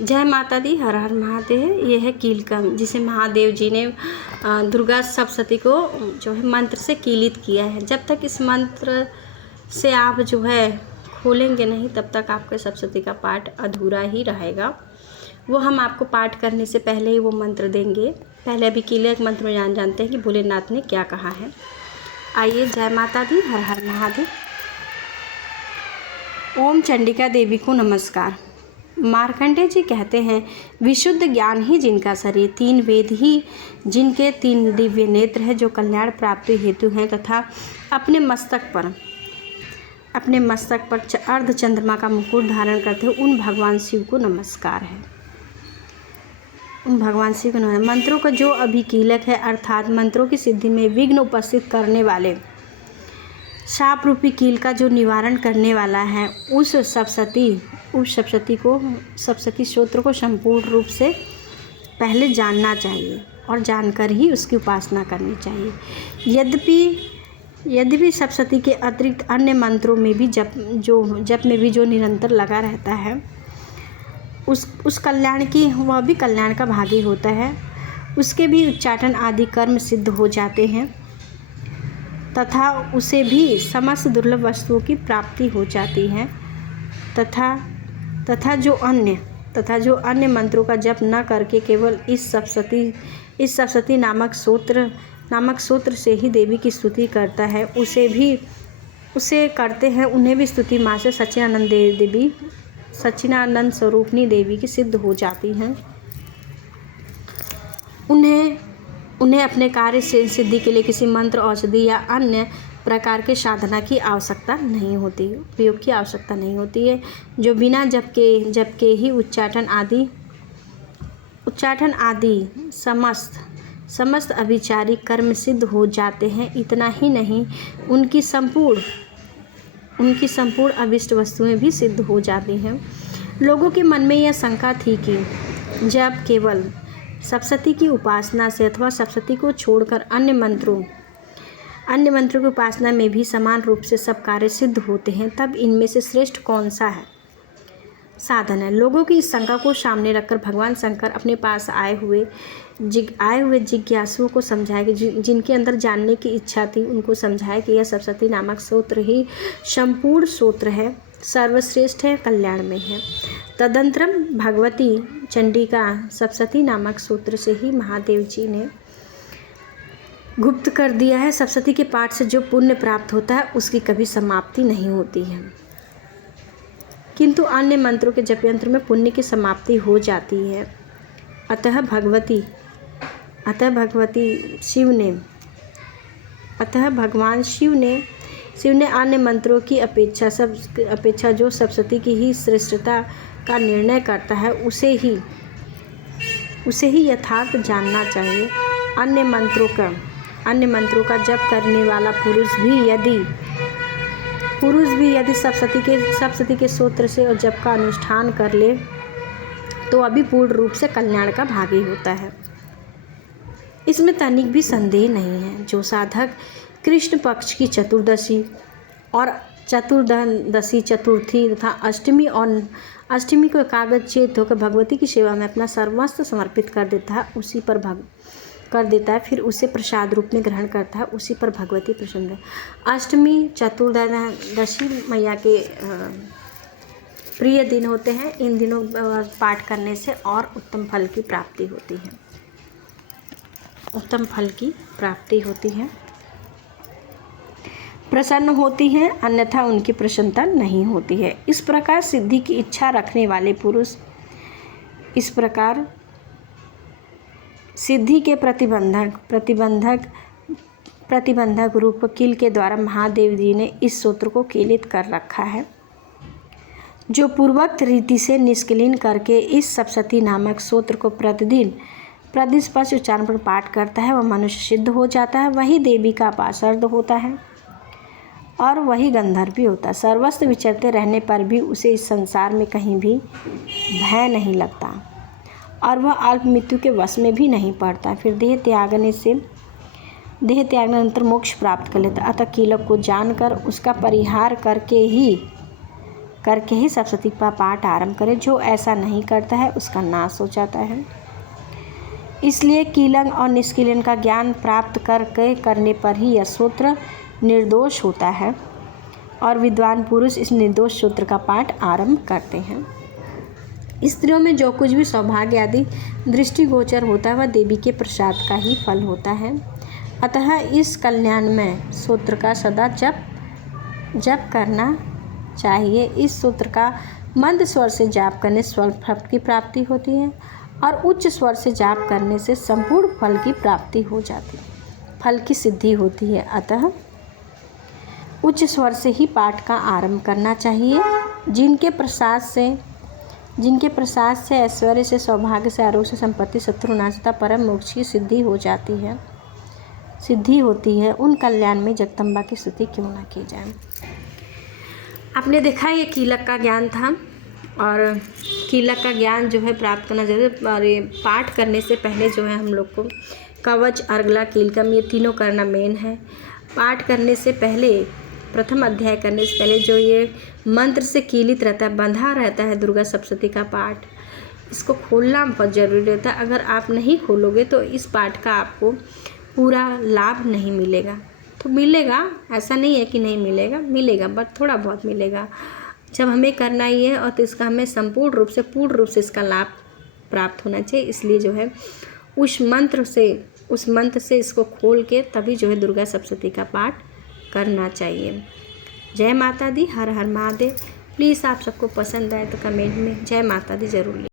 जय माता दी, हर हर महादेव। ये है कीलकम, जिसे महादेव जी ने दुर्गा सप्तशती को जो है मंत्र से कीलित किया है। जब तक इस मंत्र से आप जो है खोलेंगे नहीं, तब तक आपके सप्तशती का पाठ अधूरा ही रहेगा। वो हम आपको पाठ करने से पहले ही वो मंत्र देंगे। पहले अभी कीलक मंत्र में जानते हैं कि भोलेनाथ ने क्या कहा है। आइए, जय माता दी, हर हर महादेव। ओम चंडिका देवी को नमस्कार। मार्कंडेय जी कहते हैं, विशुद्ध ज्ञान ही जिनका शरीर, 3 वेद ही जिनके 3 दिव्य नेत्र हैं, जो कल्याण प्राप्ति हेतु हैं, तथा अपने मस्तक पर अर्ध चंद्रमा का मुकुट धारण करते हैं, उन भगवान शिव को नमस्कार है। मंत्रों का जो अभिकीलक है, अर्थात मंत्रों की सिद्धि में विघ्न उपस्थित करने वाले शाप रूपी कील का जो निवारण करने वाला है, उस सप्तशती स्तोत्र को संपूर्ण रूप से पहले जानना चाहिए और जानकर ही उसकी उपासना करनी चाहिए। यद्यपि सप्तशती के अतिरिक्त अन्य मंत्रों में भी जप में भी जो निरंतर लगा रहता है, उस कल्याण की वह भी कल्याण का भागी होता है। उसके भी उच्चाटन आदि कर्म सिद्ध हो जाते हैं तथा उसे भी समस्त दुर्लभ वस्तुओं की प्राप्ति हो जाती है। तथा जो अन्य मंत्रों का जप न करके केवल इस सप्तशती नामक सूत्र से ही देवी की स्तुति करता है, उसे करते हैं, उन्हें भी स्तुति माँ से सच्चिदानंद स्वरूपनी देवी की सिद्ध हो जाती हैं। उन्हें अपने कार्य से सिद्धि के लिए किसी मंत्र, औषधि या अन्य प्रकार के साधना की आवश्यकता नहीं होती, उपयोग की आवश्यकता नहीं होती है, जो बिना जप के ही उच्चाटन आदि समस्त अभिचारिक कर्म सिद्ध हो जाते हैं। इतना ही नहीं, उनकी संपूर्ण अभिष्ट वस्तुएं भी सिद्ध हो जाती हैं। लोगों के मन में यह शंका थी कि जब केवल सप्तशती की उपासना से अथवा सप्तशती को छोड़कर अन्य मंत्रों की उपासना में भी समान रूप से सब कार्य सिद्ध होते हैं, तब इनमें से श्रेष्ठ कौन सा है साधन है। लोगों की इस शंका को सामने रखकर भगवान शंकर अपने पास आए हुए जिज्ञासुओं को समझाया कि जिनके अंदर जानने की इच्छा थी, उनको समझाया कि यह सप्तशती नामक सूत्र ही संपूर्ण सूत्र है, सर्वश्रेष्ठ है, कल्याण में है। तदंतरम भगवती चंडिका सप्तशती नामक सूत्र से ही महादेव जी ने गुप्त कर दिया है। सप्तशती के पाठ से जो पुण्य प्राप्त होता है, उसकी कभी समाप्ति नहीं होती है, किंतु अन्य मंत्रों के जप यंत्र में पुण्य की समाप्ति हो जाती है। अतः भगवान शिव ने अन्य मंत्रों की अपेक्षा जो सप्तशती की ही श्रेष्ठता का निर्णय करता है, उसे ही यथार्थ जानना चाहिए। अन्य मंत्रों का जप करने वाला पुरुष भी यदि सप्तशती के सूत्र से और जप का अनुष्ठान कर ले, तो अभी पूर्ण रूप से कल्याण का भागी होता है। इसमें तनिक भी संदेह नहीं है। जो साधक कृष्ण पक्ष की चतुर्दशी और चतुर्थी तथा अष्टमी को एकाग्र चेत होकर भगवती की सेवा में अपना सर्वस्व समर्पित कर देता है, फिर उसे प्रसाद रूप में ग्रहण करता है, उसी पर भगवती प्रसन्न है। अष्टमी चतुर्दशी मैया के प्रिय दिन होते हैं। इन दिनों पाठ करने से और उत्तम फल की प्राप्ति होती है, प्रसन्न होती है, अन्यथा उनकी प्रसन्नता नहीं होती है। इस प्रकार सिद्धि की इच्छा रखने वाले पुरुष सिद्धि के प्रतिबंधक रूप कील के द्वारा महादेव जी ने इस सूत्र को कीलित कर रखा है। जो पूर्वोक्त रीति से निष्क्लीन करके इस सप्तशती नामक सूत्र को प्रतिदिन स्पष्ट उच्चारण पर पाठ करता है, वह मनुष्य सिद्ध हो जाता है, वही देवी का पार्षद होता है और वही गंधर्व भी होता है। सर्वस्व विचरते रहने पर भी उसे इस संसार में कहीं भी भय नहीं लगता और वह अल्प मृत्यु के वश में भी नहीं पड़ता। फिर देह त्यागनानंतर मोक्ष प्राप्त कर लेता। अतः कीलक को जानकर उसका परिहार करके ही करके ही सप्तशती का पाठ आरंभ करें। जो ऐसा नहीं करता है उसका नाश हो जाता है। इसलिए कीलन और निष्कीलन का ज्ञान प्राप्त करने पर ही यह सूत्र निर्दोष होता है और विद्वान पुरुष इस निर्दोष सूत्र का पाठ आरंभ करते हैं। स्त्रियों में जो कुछ भी सौभाग्य आदि दृष्टिगोचर होता है वह देवी के प्रसाद का ही फल होता है। अतः इस कल्याणमय सूत्र का सदा जप करना चाहिए। इस सूत्र का मंद स्वर से जाप करने से स्वल्प फल की प्राप्ति होती है और उच्च स्वर से जाप करने से संपूर्ण फल की प्राप्ति हो जाती है, फल की सिद्धि होती है। अतः उच्च स्वर से ही पाठ का आरंभ करना चाहिए। जिनके प्रसाद से ऐश्वर्य से, सौभाग्य से, आरोग्य से, संपत्ति, शत्रुनाशता, परम मोक्ष की सिद्धि होती है उन कल्याण में जगदम्बा की स्तुति क्यों न की जाए। आपने देखा ये कीलक का ज्ञान था और कीलक का ज्ञान जो है प्राप्त करना जरूर। और ये पाठ करने से पहले जो है हम लोग को कवच, अर्गला, कीलकम ये तीनों करना मेन है। पाठ करने से पहले, प्रथम अध्याय करने से पहले जो ये मंत्र से कीलित रहता है, बंधा रहता है दुर्गा सप्तशती का पाठ, इसको खोलना बहुत ज़रूरी रहता है। अगर आप नहीं खोलोगे तो इस पाठ का आपको पूरा लाभ नहीं मिलेगा। तो मिलेगा, ऐसा नहीं है कि नहीं मिलेगा बट थोड़ा बहुत मिलेगा। जब हमें करना ही है और तो इसका हमें पूर्ण रूप से इसका लाभ प्राप्त होना चाहिए। इसलिए जो है उस मंत्र से इसको खोल के तभी जो है दुर्गा सप्तशती का पाठ करना चाहिए। जय माता दी, हर हर महादेव। प्लीज़ आप सबको पसंद आए तो कमेंट में जय माता दी ज़रूर लिखें।